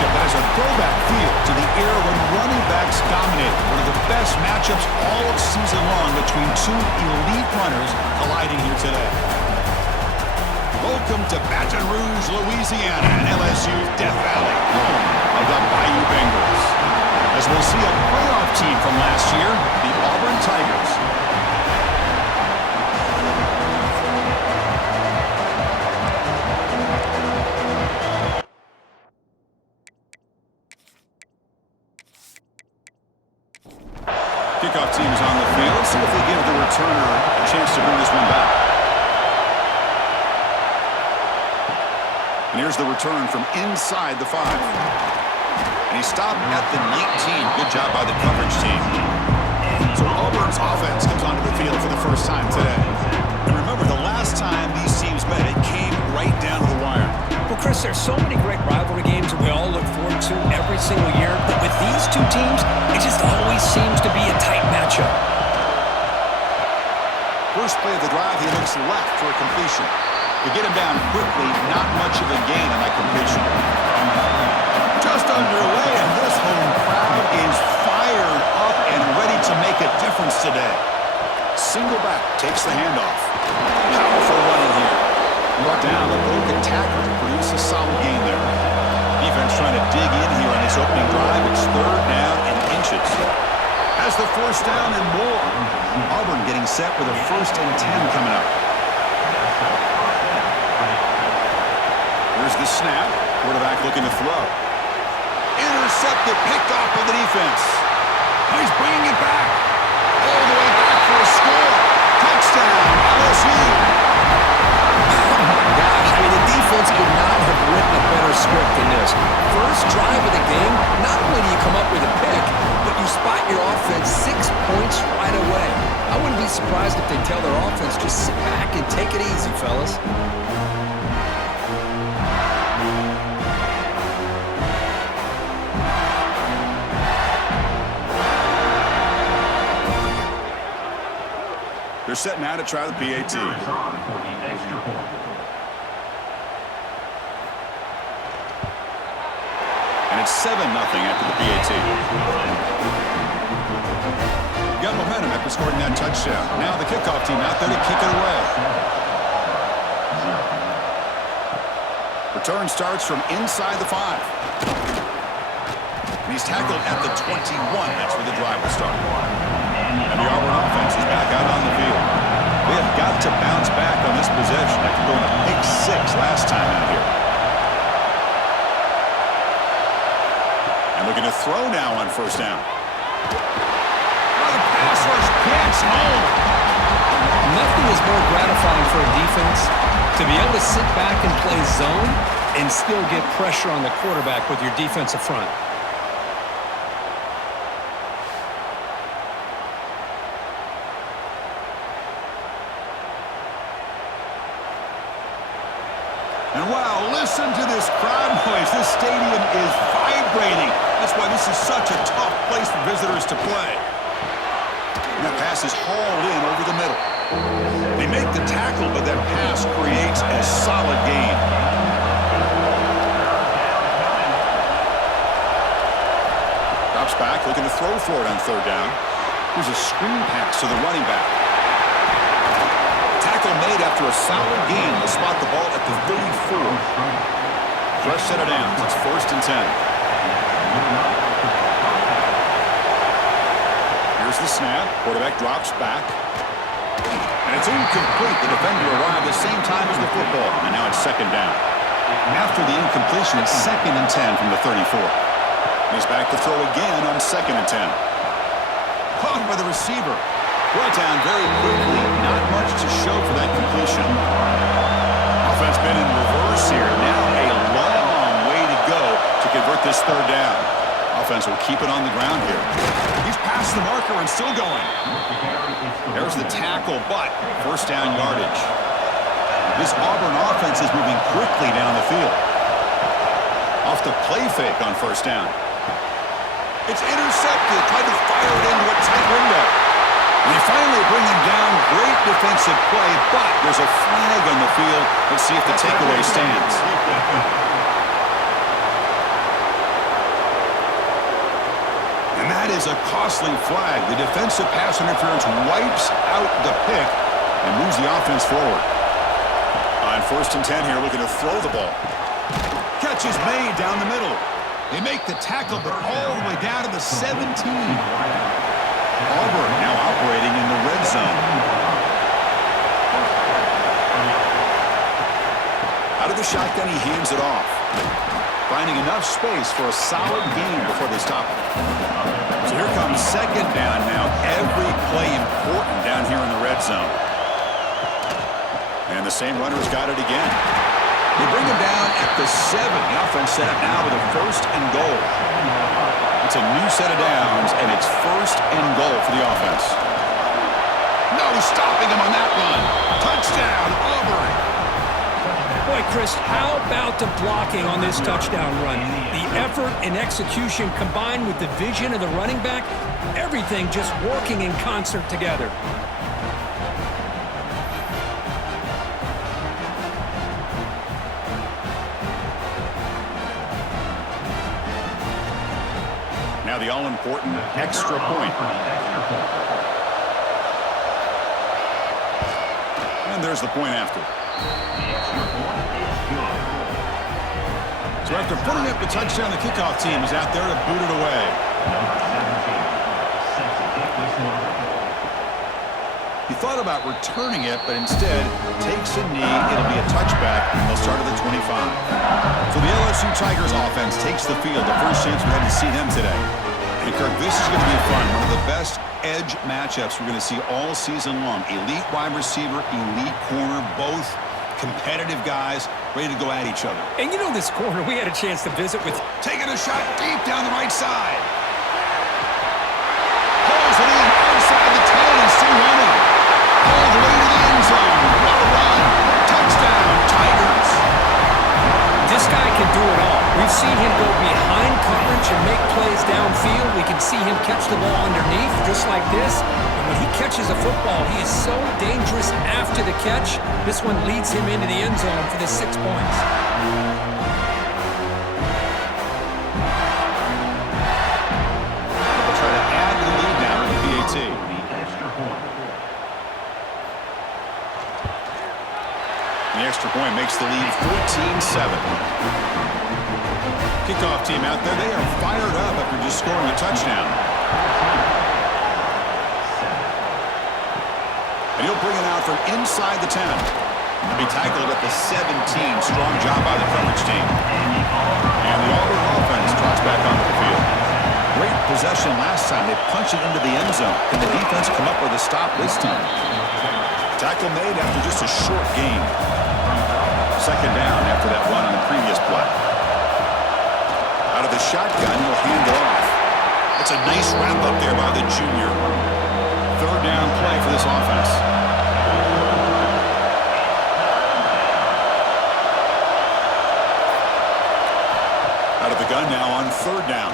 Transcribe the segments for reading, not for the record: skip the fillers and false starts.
That is a throwback feel to the era when running backs dominated. One of the best matchups all season long between two elite runners colliding here today. Welcome to Baton Rouge, Louisiana, and LSU's Death Valley, home of the Bayou Bengals. As we'll see a playoff team from last year, the Auburn Tigers. Kickoff team is on the field. Let's see if they give the returner a chance to bring this one back. And here's the return from inside the 5. And he stopped at the 19. Good job by the coverage team. So Auburn's offense comes onto the field for the first time today. And remember, the last time these teams met, it came right down to the wire. Well, Chris, there's so many great rivalry games that we all look forward to every single year. But with these two teams, it just always seems to be a tight matchup. First play of the drive, he looks left for a completion. To get him down quickly, not much of a gain on that completion. Just underway, and this home crowd is fired up and ready to make a difference today. Single back takes the handoff. Powerful running here. Brought down the broken tackle to produce a solid gain there. Defense trying to dig in here on this opening drive. It's third down and inches. Has the first down and more. Auburn getting set with a 1st and 10 coming up. Here's the snap. Quarterback looking to throw. Intercepted, picked off by the defense. He's bringing it back. All the way back for a score. Touchdown, LSU. Gosh, I mean, the defense could not have written a better script than this. First drive of the game, not only do you come up with a pick, but you spot your offense 6 points right away. I wouldn't be surprised if they tell their offense, just sit back and take it easy, fellas. They're set now to try the PAT. And it's 7-0 after the PAT. Got momentum after scoring that touchdown. Now the kickoff team out there to kick it away. Return starts from inside the 5. And he's tackled at the 21. That's where the drive will start. And the Auburn offense is back out on the field. They have got to bounce back on this possession after going a pick 6 last time out here. And looking to throw now on first down. The pass rush gets home. Nothing is more gratifying for a defense to be able to sit back and play zone and still get pressure on the quarterback with your defensive front. And wow, listen to this crowd noise. This stadium is vibrating. That's why this is such a tough place for visitors to play. And that pass is hauled in over the middle. They make the tackle, but that pass creates a solid gain. Drops back, looking to throw for it on third down. Here's a screen pass to the running back. Tackle made after a solid gain to spot the ball at the 34. Fresh set of downs. It's 1st and 10. Here's the snap. Quarterback drops back. And it's incomplete. The defender arrived the same time as the football. And now it's 2nd down. After the incompletion, it's 2nd and 10 from the 34. He's back to throw again on 2nd and 10. Caught by the receiver. Brought down very quickly. Not much to show for that completion. Offense been in reverse here. Now a long way to go to convert this 3rd down. Offense will keep it on the ground here. He's past the marker and still going. There's the tackle, but 1st down yardage. This Auburn offense is moving quickly down the field. Off the play fake on 1st down. It's intercepted. Tried to fire it into a tight window. And they finally bring him down. Great defensive play, but there's a flag on the field. Let's see if the takeaway stands. And that is a costly flag. The defensive pass interference wipes out the pick and moves the offense forward. On 1st and 10 here, looking to throw the ball. Catch is made down the middle. They make the tackle, but all the way down to the 17. Auburn now operating in the red zone. Out of the shotgun, he hands it off. Finding enough space for a solid gain before they stop it. So here comes 2nd down now. Every play important down here in the red zone. And the same runner's got it again. They bring him down at the 7. The offense set up now with a 1st and goal. It's a new set of downs, and it's 1st and goal for the offense. No stopping him on that run. Touchdown, Auburn. Boy, Chris, how about the blocking on this touchdown run? The effort and execution combined with the vision of the running back, everything just working in concert together. Now the all-important extra point. And there's the point after. So after putting up the touchdown, the kickoff team is out there to boot it away. He thought about returning it, but instead takes a knee. It'll be a touchback, and they'll start at the 25. So the LSU Tigers offense takes the field. The first chance we had to see them today. And Kirk, this is going to be fun. One of the best edge matchups we're going to see all season long. Elite wide receiver, elite corner, both competitive guys ready to go at each other. And you know this corner we had a chance to visit with. Taking a shot deep down the right side. Pulls it in outside the 10 and still running. All the way to the end zone. What a run. Touchdown, Tigers. This guy can do it all. We've seen him go behind coverage and make plays downfield. We can see him catch the ball underneath just like this. And when he catches a football, he is so dangerous after the catch. This one leads him into the end zone for the 6 points. They'll try to add to the lead now with the PAT. The extra point makes the lead 14-7. Kickoff team out there, they are fired up after just scoring a touchdown. bring it out from inside the 10. To be tackled at the 17. Strong job by the coverage team. And the Auburn offense trots back onto the field. Great possession last time. They punch it into the end zone. Can the defense come up with a stop this time? Tackle made after just a short gain. Second down after that run on the previous play. Out of the shotgun, he'll hand it off. That's a nice wrap up there by the junior. Third down play for this offense. Out of the gun now on third down.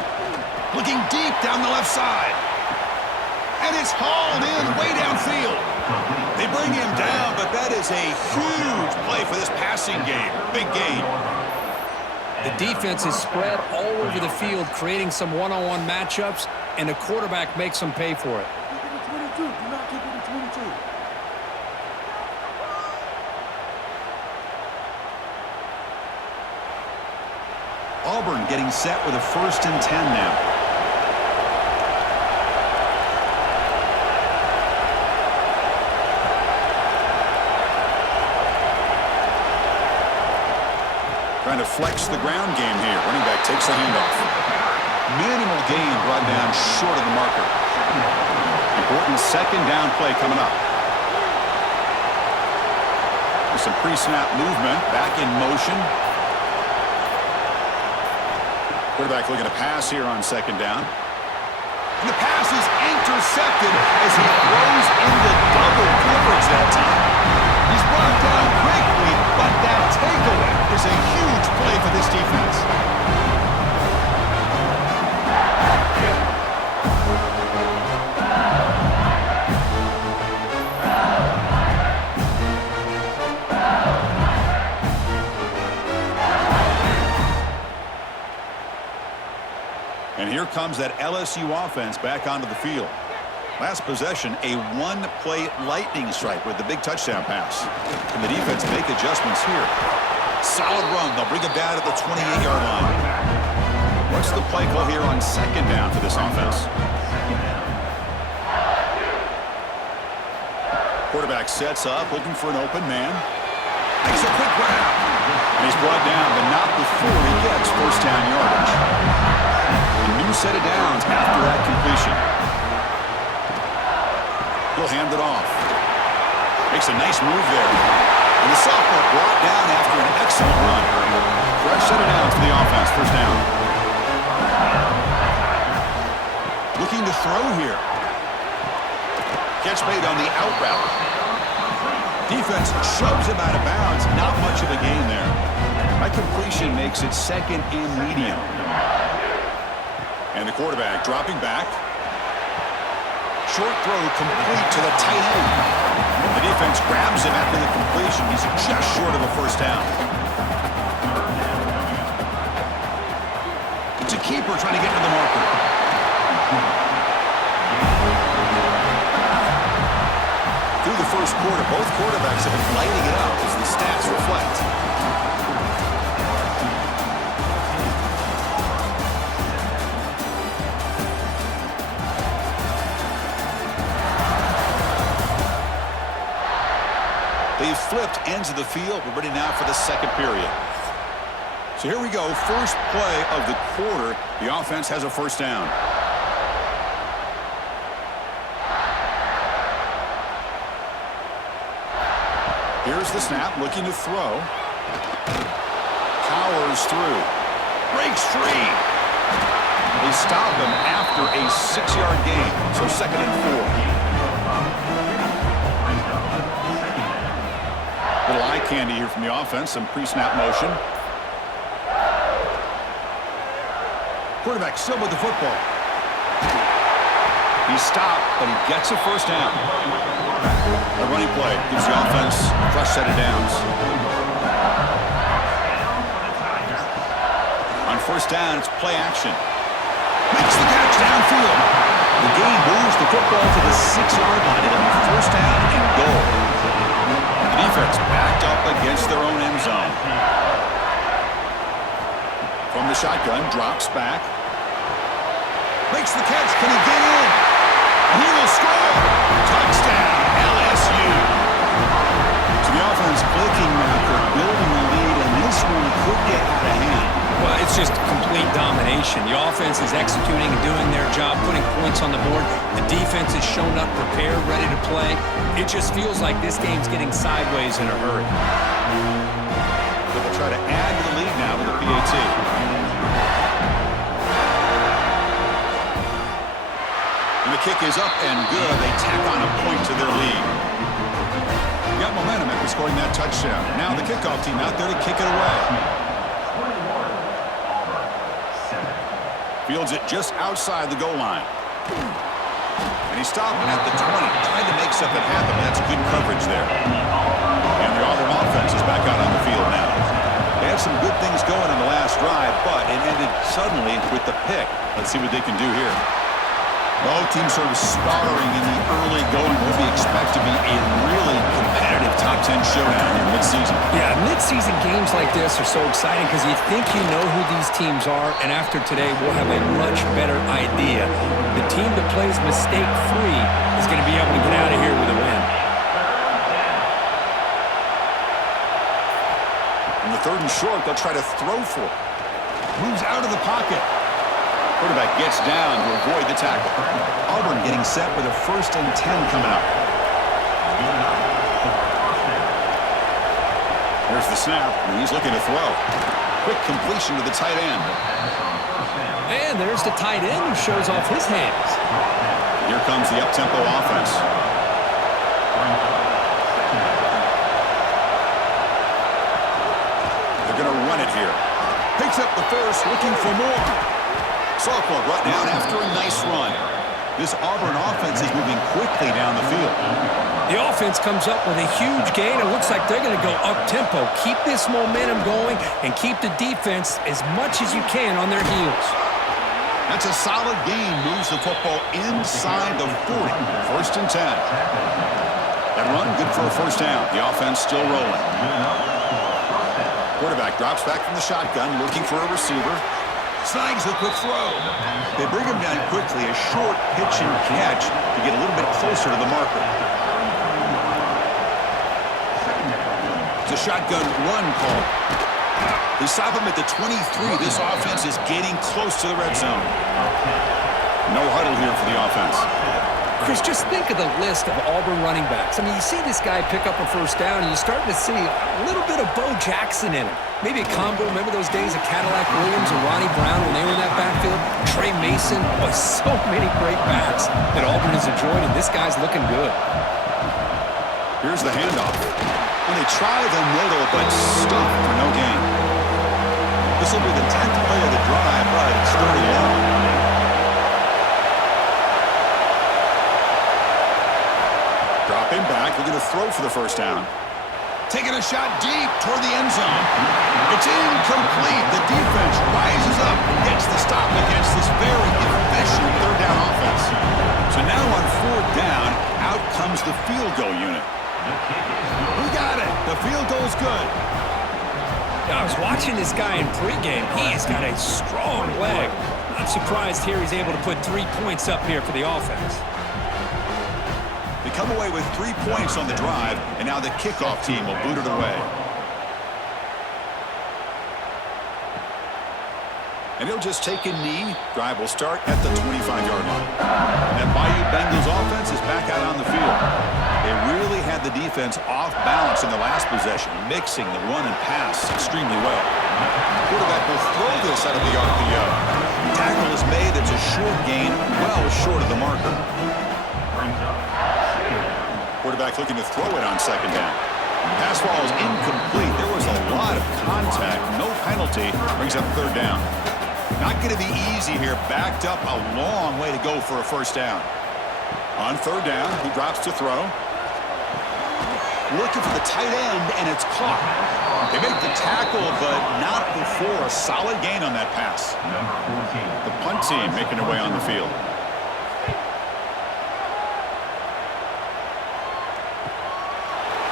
Looking deep down the left side. And it's hauled in way downfield. They bring him down, but that is a huge play for this passing game. Big gain. The defense is spread all over the field, creating some one-on-one matchups, and the quarterback makes them pay for it. Auburn getting set with a 1st and 10 now. Trying to flex the ground game here. Running back takes the handoff. Minimal gain brought down short of the marker. Important second down play coming up. With some pre-snap movement. Back in motion. Quarterback looking to pass here on second down. And the pass is intercepted as he throws into double coverage that time. He's brought down quickly, but that takeaway is a huge play for this defense. And here comes that LSU offense back onto the field. Last possession, a one-play lightning strike with the big touchdown pass. Can the defense make adjustments here? Solid run. They'll bring it down at the 28-yard line. What's the play call here on second down for this offense? Quarterback sets up, looking for an open man. Makes a quick grab. And he's brought down, but not before he gets first down yardage. A new set of downs after that completion. He'll hand it off. Makes a nice move there. And the sophomore brought down after an excellent run. Fresh set of downs for the offense. First down. Looking to throw here. Catch made on the out route. Defense shoves him out of bounds. Not much of a gain there. That completion makes it second and medium. And the quarterback dropping back. Short throw complete to the tight end. The defense grabs him after the completion. He's just short of a first down. It's a keeper trying to get to the marker. Through the first quarter, both quarterbacks have been lighting it up as the stats reflect. They've flipped ends of the field. We're ready now for the second period. So here we go. First play of the quarter. The offense has a first down. Here's the snap. Looking to throw. Powers through. Breaks free. They stop him after a 6-yard gain. So second and 4. Little eye candy here from the offense. Some pre-snap motion. Quarterback still with the football. He's stopped, but he gets a first down. A running play gives the offense a fresh set of downs. On first down, it's play action. Makes the catch downfield. The game moves the football to the 6-yard line. It'll be first down and goal. The defense backed up against their own end zone. From the shotgun, drops back. Makes the catch. Can he get in? And he will score. Touchdown, LSU. domination. The offense is executing and doing their job, putting points on the board. The defense has shown up, prepared, ready to play. It just feels like this game's getting sideways in a hurry. But they'll try to add to the lead now with the PAT. And the kick is up and good. They tack on a point to their lead. Got momentum after scoring that touchdown. Now the kickoff team out there to kick it away. Fields it just outside the goal line. And he stopped at the 20. Tried to make something happen. That's good coverage there. And the Auburn offense is back out on the field now. They had some good things going in the last drive, but it ended suddenly with the pick. Let's see what they can do here. Both teams sort of sparring in the early going. What we expect to be a really competitive top 10 showdown in midseason. Yeah, midseason games like this are so exciting because you think you know who these teams are, and after today, we'll have a much better idea. The team that plays mistake-free is going to be able to get out of here with a win. On the 3rd and short, they'll try to throw for it. Moves out of the pocket. Quarterback gets down to avoid the tackle. Auburn getting set with a 1st and 10 coming up. There's the snap, and he's looking to throw. Quick completion to the tight end. And there's the tight end who shows off his hands. Here comes the up-tempo offense. They're going to run it here. Picks up the first, looking for more. Sophomore brought down after a nice run. This Auburn offense is moving quickly down the field. The offense comes up with a huge gain. It looks like they're going to go up-tempo. Keep this momentum going and keep the defense as much as you can on their heels. That's a solid gain. Moves the football inside the 40. 1st and 10. That run, good for a 1st down. The offense still rolling. Quarterback drops back from the shotgun, looking for a receiver. Snags the quick throw. They bring him down quickly. A short pitch and catch to get a little bit closer to the marker. It's a shotgun run call. They stop him at the 23. This offense is getting close to the red zone. No huddle here for the offense. Chris, just think of the list of Auburn running backs. I mean, you see this guy pick up a 1st down, and you're starting to see a little bit of Bo Jackson in him. Maybe a combo. Remember those days of Cadillac Williams and Ronnie Brown when they were in that backfield? Trey Mason. Boy, so many great backs that Auburn has enjoyed, and this guy's looking good. Here's the handoff. And they try the middle, but stop for no gain. This will be the 10th play of the drive, but it's 31. Dropping back, looking to throw for the 1st down. Taking a shot deep toward the end zone. It's incomplete. The defense rises up and gets the stop against this very efficient 3rd down offense. So now on 4th down, out comes the field goal unit. We got it. The field goal's good. I was watching this guy in pregame. He's got a strong leg. Not surprised here he's able to put 3 points up here for the offense. They come away with 3 points on the drive, and now the kickoff team will boot it away. And he'll just take a knee. Drive will start at the 25-yard line. And Bayou Bengals offense is back out on the field. They really had the defense off balance in the last possession, mixing the run and pass extremely well. Quarterback will throw this out of the RPO. Tackle is made. It's a short gain, well short of the marker. Quarterback looking to throw it on 2nd down. Pass ball is incomplete. There was a lot of contact. No penalty. Brings up 3rd down. Not going to be easy here. Backed up a long way to go for a 1st down. On 3rd down, he drops to throw. Looking for the tight end, and it's caught. They make the tackle, but not before a solid gain on that pass. The punt team making their way on the field.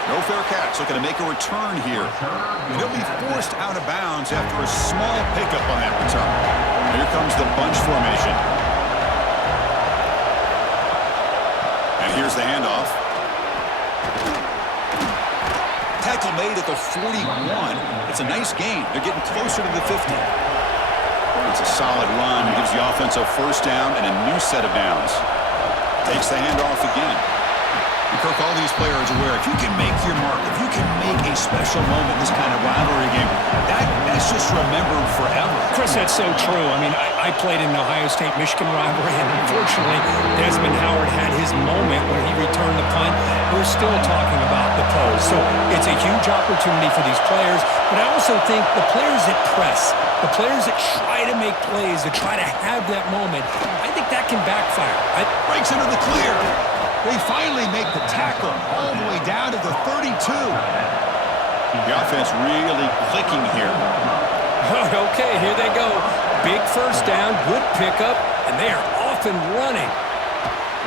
No fair catch, looking to make a return here. And he'll be forced out of bounds after a small pickup on that return. Here comes the bunch formation. And here's the handoff. Tackle made at the 41. It's a nice gain. They're getting closer to the 50. It's a solid run. Gives the offense a first down and a new set of downs. Takes the handoff again. And Kirk, all these players are aware, if you can make your mark, if you can make a special moment in this kind of rivalry game, that's just remembered forever. Chris, that's so true. I mean, I played in the Ohio State-Michigan rivalry, and unfortunately, Desmond Howard had his moment when he returned the punt. We're still talking about the pose. So it's a huge opportunity for these players, but I also think the players that press, the players that try to make plays, that try to have that moment, I think that can backfire. Breaks into the clear. They finally make the tackle all the way down to the 32. The offense really clicking here. Okay, here they go. Big first down, good pickup, and they are off and running.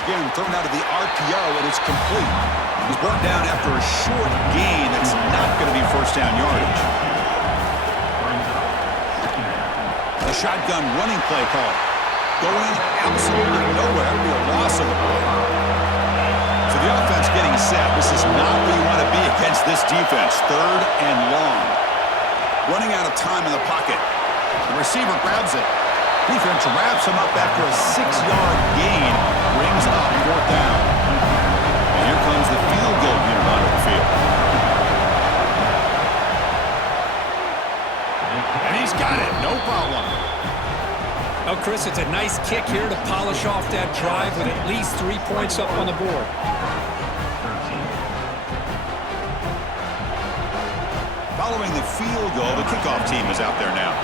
Again, thrown out of the RPO, and it's complete. He's brought down after a short gain that's not going to be first down yardage. The shotgun running play call. Going absolutely nowhere. It'll be a loss of the play. So the offense getting set. This is not where you want to be against this defense. Third and long. Running out of time in the pocket. The receiver grabs it. Defense wraps him up after a 6-yard gain. Brings up fourth down. And here comes the field goal unit onto the field. And he's got it. No problem. Oh, Chris, it's a nice kick here to polish off that drive with at least 3 points up on the board. Following the field goal, the kickoff team is out there now.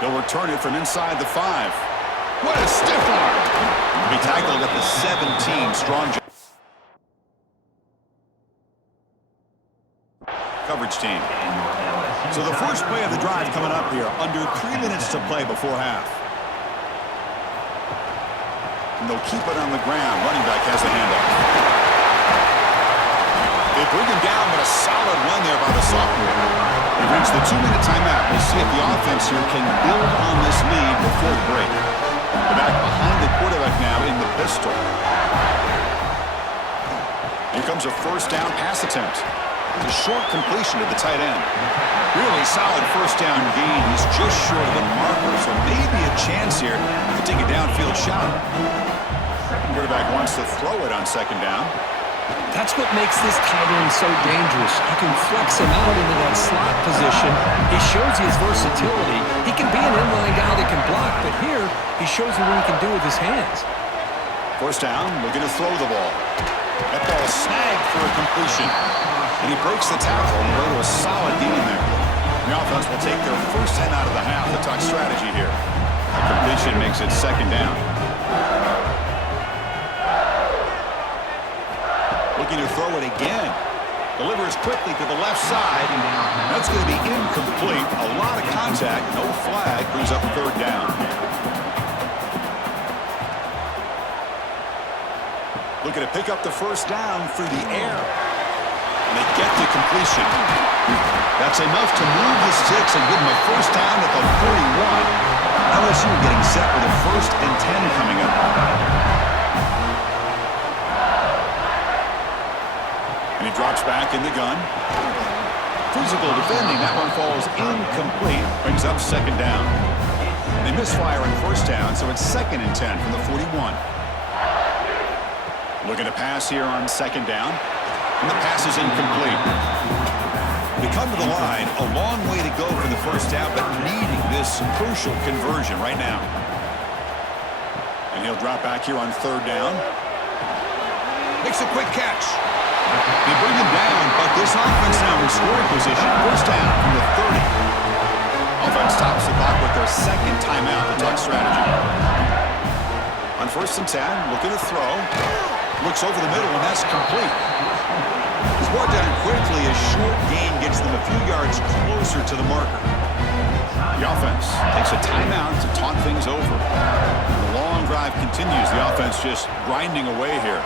They'll return it from inside the 5. What a stiff arm! He tackled at the 17. Strong coverage team. So the first play of the drive coming up here. Under 3 minutes to play before half. And they'll keep it on the ground. Running back has the handoff. They bring him down, but a solid run there by the sophomore. We've reached the 2-minute timeout. We'll see if the offense here can build on this lead before the break. They're back behind the quarterback now in the pistol. Here comes a first down pass attempt. It's a short completion to the tight end. Really solid first down gain. He's just short of the marker, so maybe a chance here to take a downfield shot. Quarterback wants to throw it on second down. That's what makes this tight end so dangerous. You can flex him out into that slot position. He shows his versatility. He can be an inline guy that can block, but here he shows you what he can do with his hands. First down, looking to throw the ball. That ball is snagged for a completion. And he breaks the tackle and go to a solid gain there. The offense will take their first 10 out of the half. The talk strategy here. A completion makes it second down. Looking to throw it again. Delivers quickly to the left side. That's going to be incomplete. A lot of contact. No flag. Brings up third down. Looking to pick up the first down through the air. And they get the completion. That's enough to move the sticks and give them a first down at the 41. LSU getting set with a 1st and 10 coming up. And he drops back in the gun. Physical defending. That one falls incomplete. Brings up second down. They misfire on first down, so it's 2nd and 10 from the 41. Looking to pass here on second down. And the pass is incomplete. They come to the line. A long way to go for the first down, but needing this crucial conversion right now. And he'll drop back here on third down. Makes a quick catch. They bring him down, but this offense now in scoring position. First down from the 30. Offense stops the clock with their second timeout, the talk strategy. On 1st and 10, looking to throw. Looks over the middle, and that's complete. He's brought down quickly. A short gain gets them a few yards closer to the marker. The offense takes a timeout to talk things over. The long drive continues. The offense just grinding away here.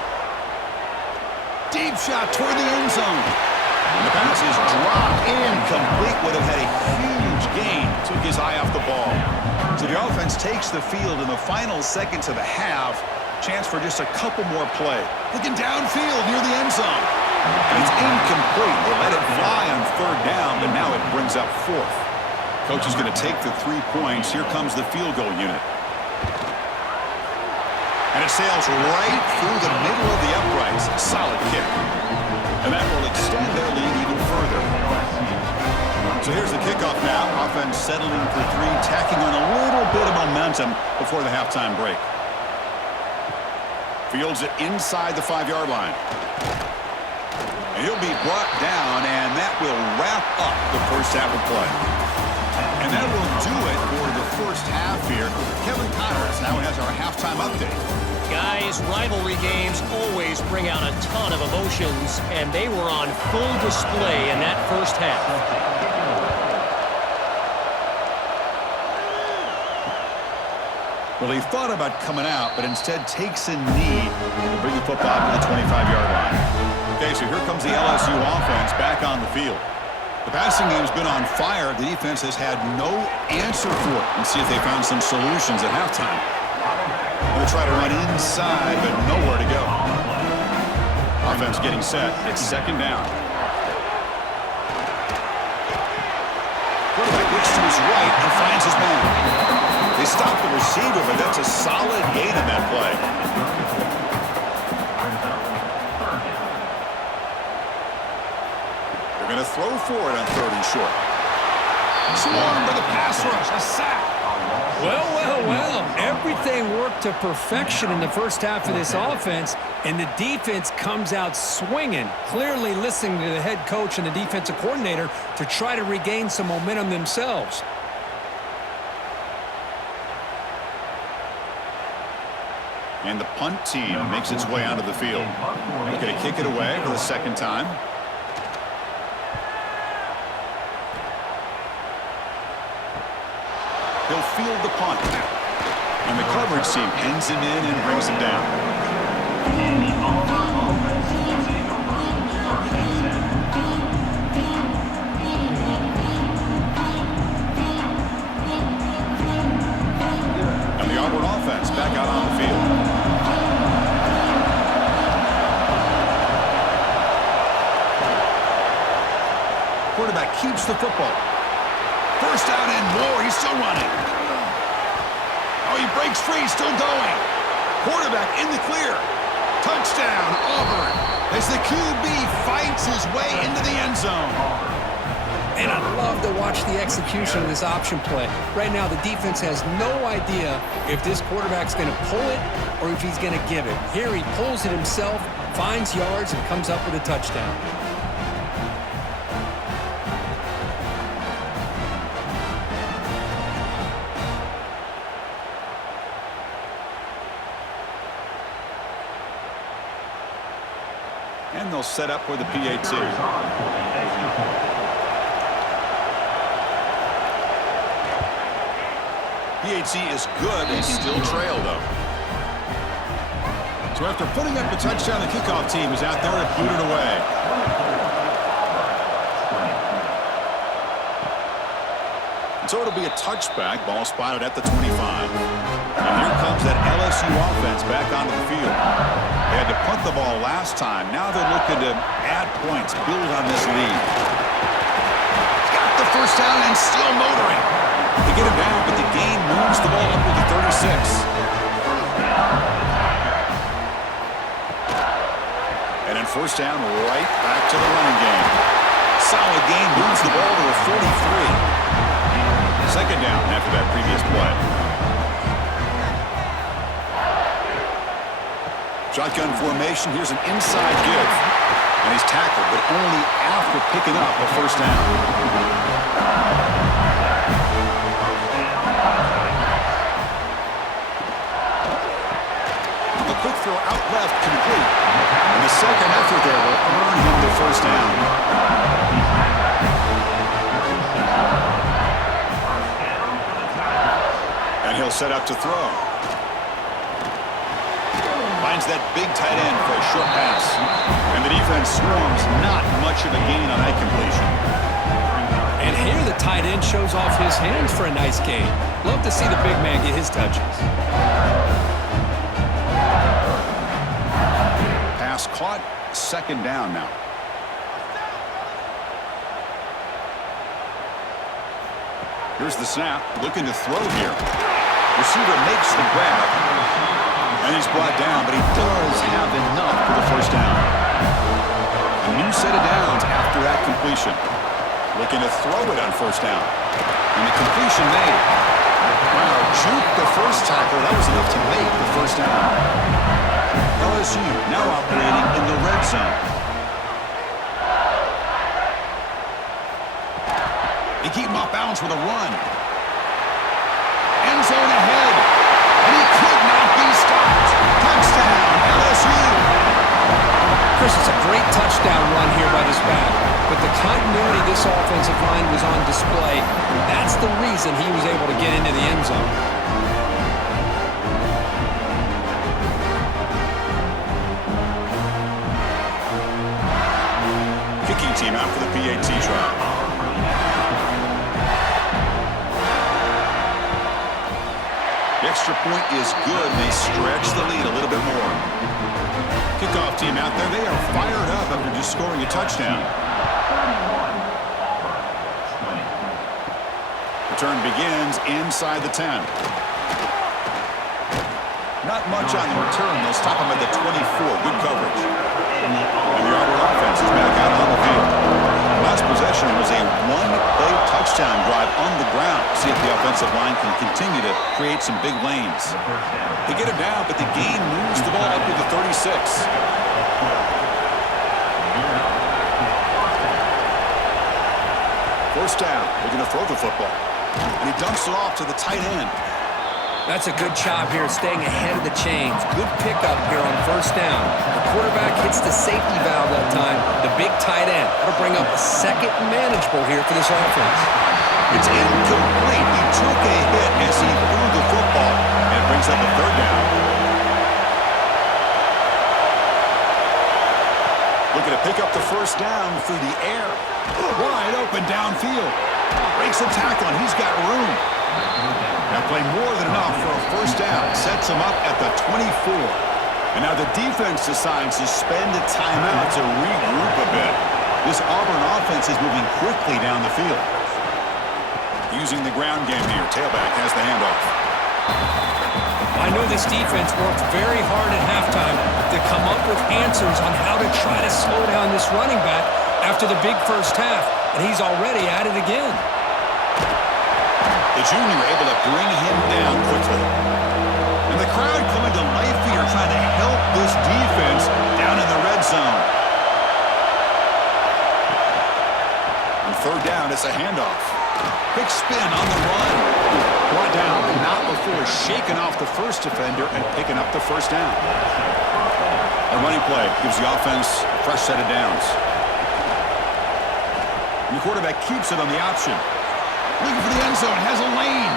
Deep shot toward the end zone. And the pass is dropped incomplete. Would have had a huge gain. Took his eye off the ball. So the offense takes the field in the final seconds of the half. Chance for just a couple more play. Looking downfield near the end zone. And it's incomplete. They let it fly on third down, but now it brings up fourth. Coach is going to take the 3 points. Here comes the field goal unit. And it sails right through the middle of the uprights. Solid kick. And that will extend their lead even further. So here's the kickoff now. Offense settling for 3, tacking on a little bit of momentum before the halftime break. Fields it inside the 5-yard line. And he'll be brought down, and that will wrap up the first half of play. And that will do it for the first half here. Kevin Connors now has our halftime update. Guys, rivalry games always bring out a ton of emotions, and they were on full display in that first half. Well, he thought about coming out, but instead takes a knee to bring the football to the 25-yard line. Okay, so here comes the LSU offense back on the field. The passing game's been on fire. The defense has had no answer for it. Let's see if they found some solutions at halftime. They'll try to run inside, but nowhere to go. Offense getting set. It's second down. Quarterback looks to his right and finds his man. They stop the receiver, but that's a solid gain in that play. They're going to throw for it on 3rd and short. Swarmed by the pass rush. A sack. Well, well, well. Everything worked to perfection in the first half of this offense, and the defense comes out swinging, clearly listening to the head coach and the defensive coordinator to try to regain some momentum themselves. And the punt team makes its way onto the field. They're going to kick it away for the second time. He'll field the punt. And the coverage team pins him in and brings him down. And the Auburn offense back out on the field. Quarterback keeps the football. First down and more. He's still running. Oh, he breaks free. Still going. Quarterback in the clear. Touchdown, Auburn. As the QB fights his way into the end zone. And I love to watch the execution of this option play. Right now, the defense has no idea if this quarterback's going to pull it or if he's going to give it. Here he pulls it himself, finds yards, and comes up with a touchdown. And they'll set up for the PAT. PAT is good. They still trail, though. So after putting up the touchdown, the kickoff team is out there to boot it away. And so it'll be a touchback. Ball spotted at the 25. And here comes that LSU offense back onto the field. They had to punt the ball last time. Now they're looking to add points, build on this lead. Got the first down and still motoring. They get him down, but the gain moves the ball up to the 36. And then first down, right back to the running game. Solid gain, moves the ball to the 43. Second down after that previous play. Shotgun formation. Here's an inside give. And he's tackled, but only after picking up a first down. The quick throw out left, complete. And the second effort there will earn him the first down. And he'll set up to throw. Finds that big tight end for a short pass. And the defense swarms. Not much of a gain on that completion. And here the tight end shows off his hands for a nice gain. Love to see the big man get his touches. Pass caught. Second down now. Here's the snap, looking to throw here. Receiver makes the grab, and he's brought down, but he does have enough for the first down. A new set of downs after that completion. Looking to throw it on first down. And the completion made. Wow, juked the first tackle. That was enough to make the first down. LSU now operating in the red zone. They keep him off balance with a run. End zone ahead. And he could not be stopped. Touchdown, LSU. Chris, it's a great touchdown run here by this back. But the continuity this offensive line was on display. That's the reason he was able to get into the end zone. Kicking team out for the PAT try. The extra point is good, and they stretch the lead a little bit more. Kickoff team out there. They are fired up after just scoring a touchdown. Return begins inside the 10. Not much on the return. They'll stop him at the 24. Good coverage. And the Auburn offense is back out on the field. Last possession was a one-play touchdown drive on the ground. See if the offensive line can continue to create some big lanes. They get it down, but the gain moves the ball up to the 36. First down. They're going to throw the football. And he dumps it off to the tight end. That's a good job here, staying ahead of the chains. Good pickup here on first down. The quarterback hits the safety valve that time, the big tight end. That'll bring up a second manageable here for this offense. It's incomplete. He took a hit as he threw the football, and it brings up a third down. Looking to pick up the first down through the air. Wide open downfield. Breaks a tackle, and he's got room. That play more than enough for a first down. Sets him up at the 24. And now the defense decides to spend a timeout to regroup a bit. This Auburn offense is moving quickly down the field. Using the ground game here. Tailback has the handoff. I know this defense worked very hard at halftime to come up with answers on how to try to slow down this running back after the big first half. And he's already at it again. The junior able to bring him down quickly. And the crowd coming to life here trying to help this defense down in the red zone. On third down, it's a handoff. Big spin on the run. Brought down, but not before shaking off the first defender and picking up the first down. A running play gives the offense a fresh set of downs. And the quarterback keeps it on the option. Looking for the end zone, has a lane.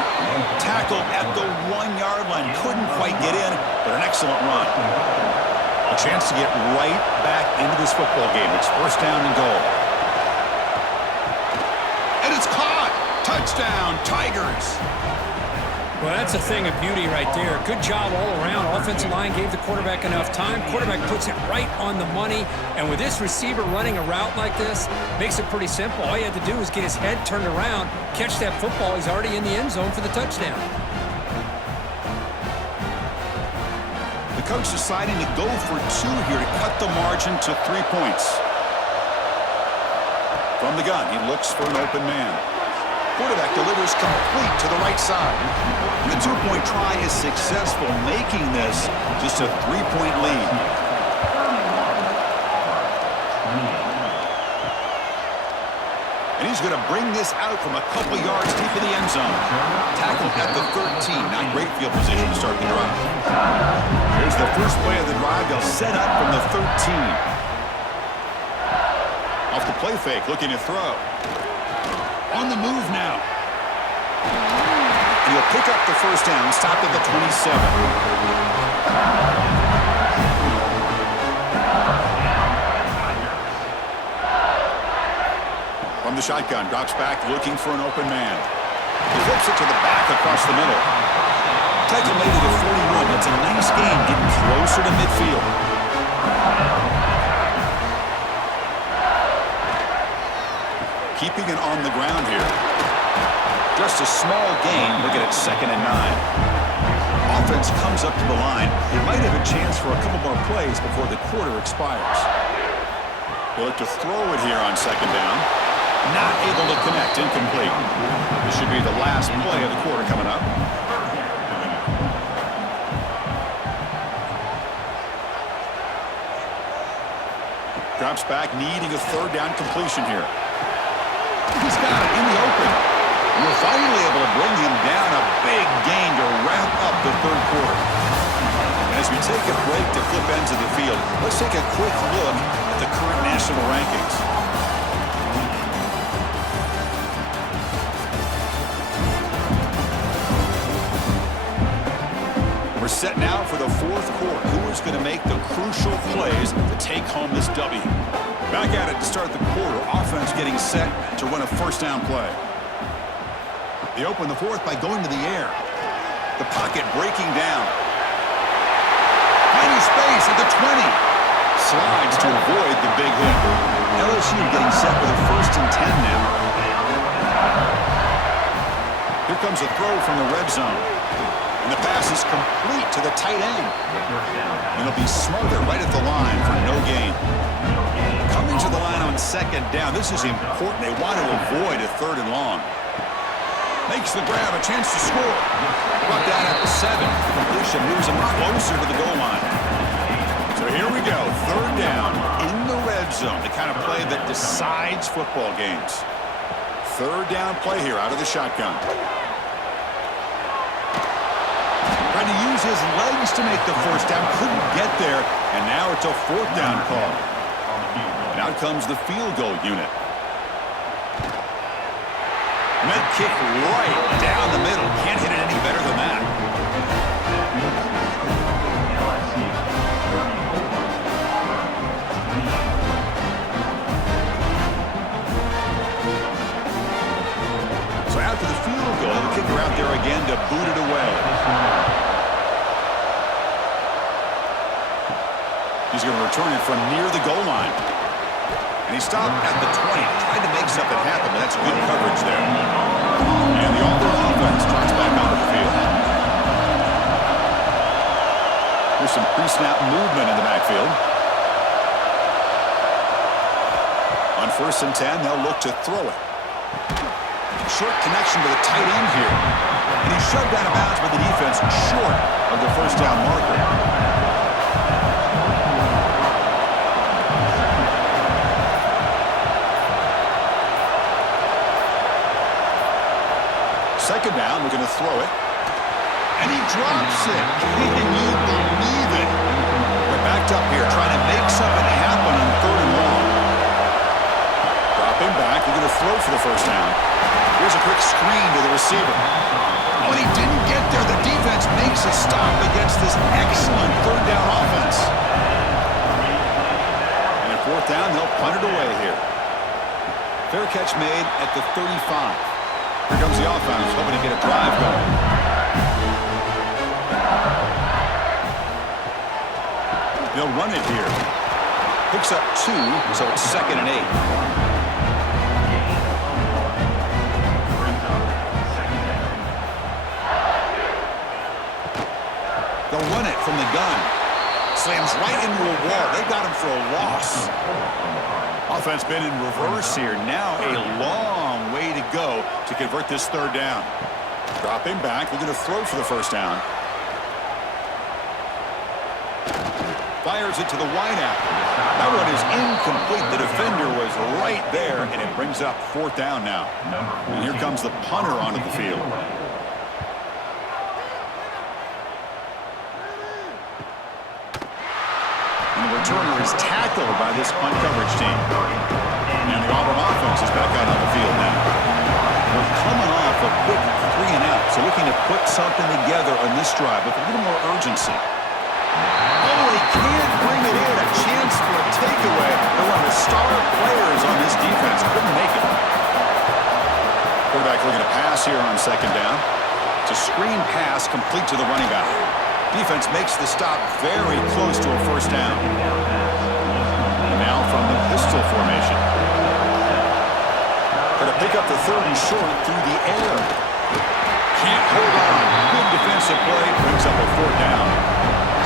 Tackle at the 1-yard line. Couldn't quite get in, but an excellent run. A chance to get right back into this football game. It's first down and goal. And it's caught. Touchdown, Tigers. Well, that's a thing of beauty right there. Good job all around. Offensive line gave the quarterback enough time. Quarterback puts it right on the money. And with this receiver running a route like this, makes it pretty simple. All you had to do is get his head turned around, catch that football. He's already in the end zone for the touchdown. The coach deciding to go for 2 here to cut the margin to 3 points. From the gun, he looks for an open man. Quarterback delivers complete to the right side. And the 2-point try is successful, making this just a 3-point lead. And he's going to bring this out from a couple yards deep in the end zone. Tackle at the 13. Not great field position to start the drive. Here's the first play of the drive. They'll set up from the 13. Off the play fake, looking to throw. On the move now. And he'll pick up the first down, stopped at the 27. From the shotgun, drops back, looking for an open man. He flips it to the back across the middle. Tackle made it at 41. That's a nice gain, getting closer to midfield. Keeping it on the ground here. Just a small gain. Look at it, 2nd and 9. Offense comes up to the line. It might have a chance for a couple more plays before the quarter expires. They look to throw it here on 2nd down. Not able to connect, incomplete. This should be the last play of the quarter coming up. Drops back, needing a 3rd down completion here. He's got it in the open. We're finally able to bring him down. A big gain to wrap up the 3rd quarter. And as we take a break to flip ends of the field, let's take a quick look at the current national rankings. We're set now for the 4th quarter. Who is going to make the crucial plays to take home this W? Back at it to start the quarter. Offense getting set to run a 1st down play. They open the 4th by going to the air. The pocket breaking down. Finding space at the 20. Slides to avoid the big hit. LSU getting set with a 1st and 10 now. Here comes a throw from the red zone. And the pass is complete to the tight end. And it'll be Smothered right at the line for no gain. Coming to the line on 2nd down. This is important. They want to avoid a 3rd and long. Makes the grab, a chance to score. Brought down at the 7. Completion moves him closer to the goal line. So here we go. 3rd down in the red zone. The kind of play that decides football games. 3rd down play here out of the shotgun. Trying to use his legs to make the 1st down. Couldn't get there. And now it's a 4th down call. And out comes the field goal unit. Med kick right down the middle. Can't hit it any better than that. So after the field goal, the kicker out there again to boot it away. He's going to return it from near the goal line. And he stopped at the 20. Tried to make something happen, but that's good coverage there. And the Auburn offense turns back onto the field. There's some pre-snap movement in the backfield. On 1st and 10, they'll look to throw it. Short connection to the tight end here. And he's shoved out of bounds by the defense short of the 1st down marker. 2nd down, we're going to throw it. And he drops it. Can you believe it? We're backed up here trying to make something happen on 3rd and long. Dropping back, we're going to throw for the 1st down. Here's a quick screen to the receiver. Oh, and he didn't get there. The defense makes a stop against this excellent 3rd down offense. And at 4th down, they'll punt it away here. Fair catch made at the 35. Here comes the offense, hoping to get a drive going. They'll run it here. Picks up 2, so it's 2nd and 8. They'll run it from the gun. Slams right into a wall. They've got him for a loss. Offense been in reverse here. Now a long way to go to convert this 3rd down. Dropping back. We're going to throw for the 1st down. Fires it to the wideout. That one is incomplete. The defender was right there, and it brings up 4th down now. And here comes the punter onto the field. And the returner is tackled by this punt coverage team. And the Auburn offense is back out on the field now. We're coming off a quick 3 and out, so looking to put something together on this drive with a little more urgency. Oh, he can't bring it in. A chance for a takeaway. They're one of the star players on this defense. Couldn't make it. Quarterback looking to pass here on 2nd down. It's a screen pass complete to the running back. Defense makes the stop very close to a 1st down. Now from the pistol formation. Going to to pick up the third and short through the air. Can't hold on. Good defensive play. Brings up a fourth down.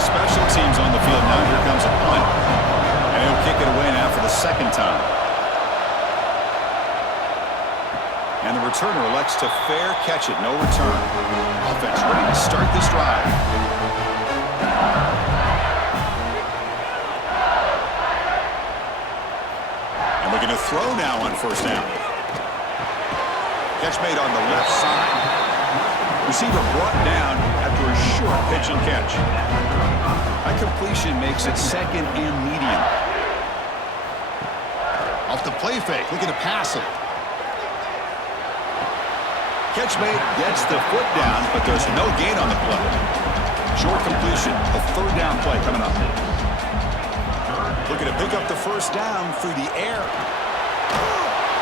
Special teams on the field. Now here comes a punt. And he'll kick it away now for the second time. And the returner elects to fair catch it. No return. Offense ready to start this drive. And looking to throw now on first down. Catch made on the left side. Receiver brought down after a short pitch and catch. That completion makes it second and medium. Off the play fake, looking to pass it. Catch made, gets the foot down, but there's no gain on the play. Short completion, a third down play coming up. Looking to pick up the first down through the air.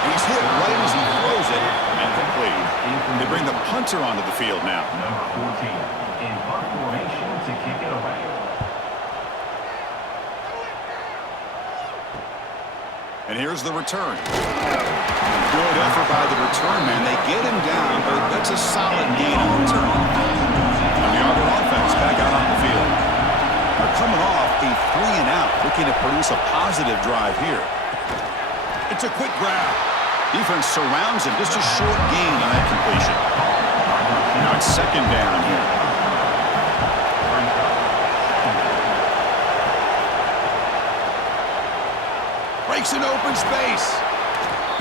He's hit right as he throws it, and complete. They bring the punter onto the field now. Number 14 in punt formation to kick it away. And here's the return. Good effort by the return man. They get him down, but that's a solid gain on return. And the Auburn offense back out on the field. They're coming off a 3-and-out, looking to produce a positive drive here. It's a quick grab. Defense surrounds him. Just a short gain on that completion. Now it's second down here. Breaks an open space.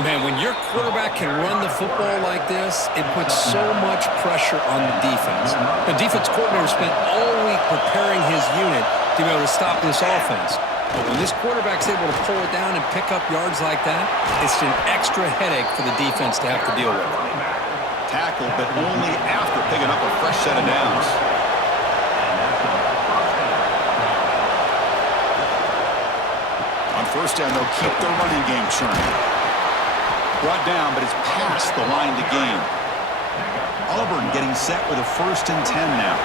Man, when your quarterback can run the football like this, it puts so much pressure on the defense. The defense coordinator spent all week preparing his unit to be able to stop this offense. But when this quarterback's able to pull it down and pick up yards like that, it's an extra headache for the defense to have to deal with. Tackle, but only after picking up a fresh set of downs. On first down, they'll keep their running game churning. Brought down, but it's past the line to gain. Auburn getting set with a 1st and 10 now.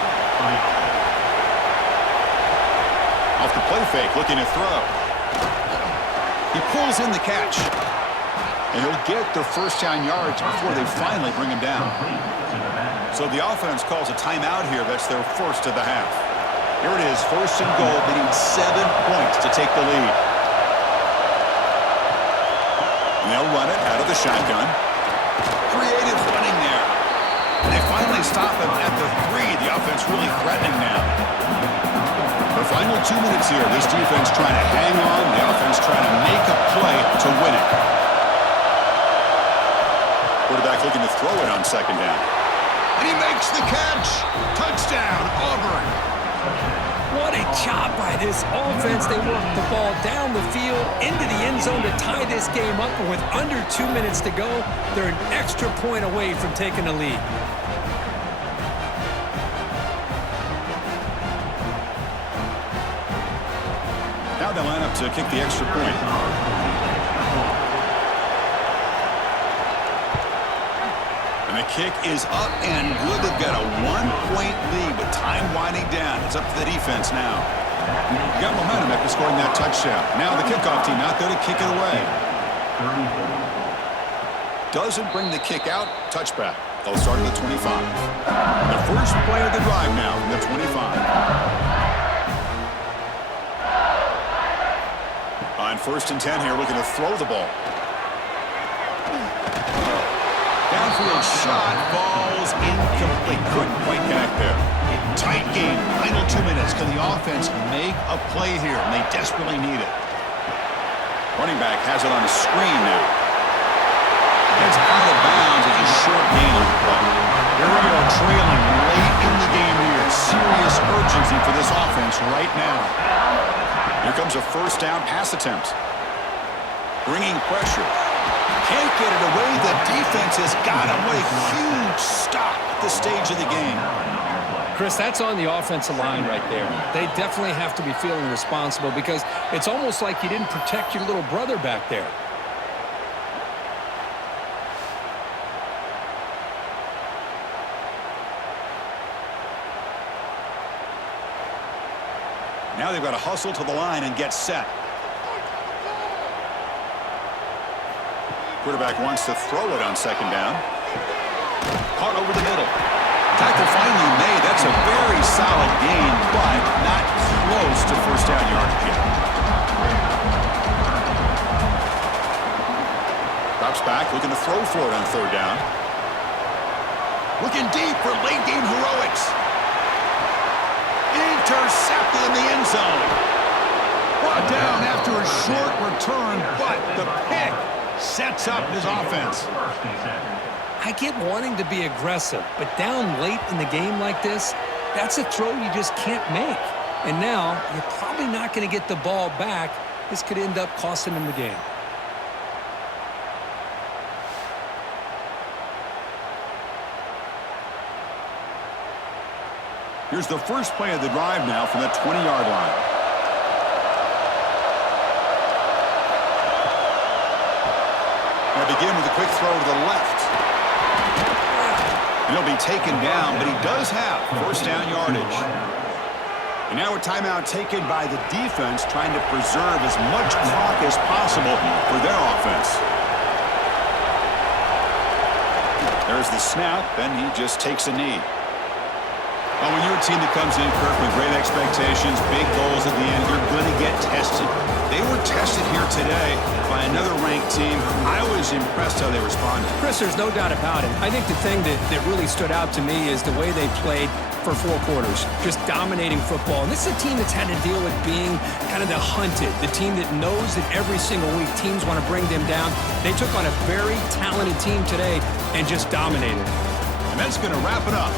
Off the play fake, looking to throw. He pulls in the catch. And he'll get their first down yards before they finally bring him down. So the offense calls a timeout here. That's their first of the half. Here it is, 1st and goal. They need 7 points to take the lead. And they'll run it out of the shotgun. Creative running there. And they finally stop him at the 3. The offense really threatening now. The final 2 minutes here. This defense trying to hang on. The offense trying to make a play to win it. Quarterback looking to throw it on second down. And he makes the catch. Touchdown, Auburn. What a job by this offense. They worked the ball down the field into the end zone to tie this game up. And with under 2 minutes to go, they're an extra point away from taking the lead. Now they line up to kick the extra point. And the kick is up and good. They've got a 1-point lead with time winding down. It's up to the defense now. You got momentum after scoring that touchdown. Now the kickoff team out there to kick it away. Doesn't bring the kick out. Touchback. They'll start at the 25. The first play of the drive now from the 25. On 1st and 10 here, looking to throw the ball. Downfield shot, falls incomplete. Couldn't quite connect there. Tight game, final 2 minutes. Can the offense make a play here? And they desperately need it. Running back has it on a screen now. It's out of bounds as a short gain on the play. Here we go, trailing late in the game here. Serious urgency for this offense right now. Here comes a first down pass attempt. Bringing pressure. Can't get it away. The defense has got him. What a huge stop at this stage of the game. Chris, that's on the offensive line right there. They definitely have to be feeling responsible because it's almost like you didn't protect your little brother back there. Now they've got to hustle to the line and get set. Quarterback wants to throw it on second down. Caught over the middle. Tackle finally made. That's a very solid gain, but not close to first down yardage yet. Drops back, looking to throw for it on third down. Looking deep for late game heroics. Intercepted in the end zone. Brought down after a short return, but the pick sets up his offense. I get wanting to be aggressive, but down late in the game like this, that's a throw you just can't make. And now, you're probably not going to get the ball back. This could end up costing him the game. Here's the first play of the drive now from the 20-yard line. They'll begin with a quick throw to the left. And he'll be taken down, but he does have first down yardage. And now a timeout taken by the defense, trying to preserve as much clock as possible for their offense. There's the snap, and he just takes a knee. Well, when you're a team that comes in, Kirk, with great expectations, big goals at the end, you're going to get tested. They were tested here today by another ranked team. I was impressed how they responded. Chris, there's no doubt about it. I think the thing that really stood out to me is the way they played for 4 quarters, just dominating football. And this is a team that's had to deal with being kind of the hunted, the team that knows that every single week teams want to bring them down. They took on a very talented team today and just dominated. And that's going to wrap it up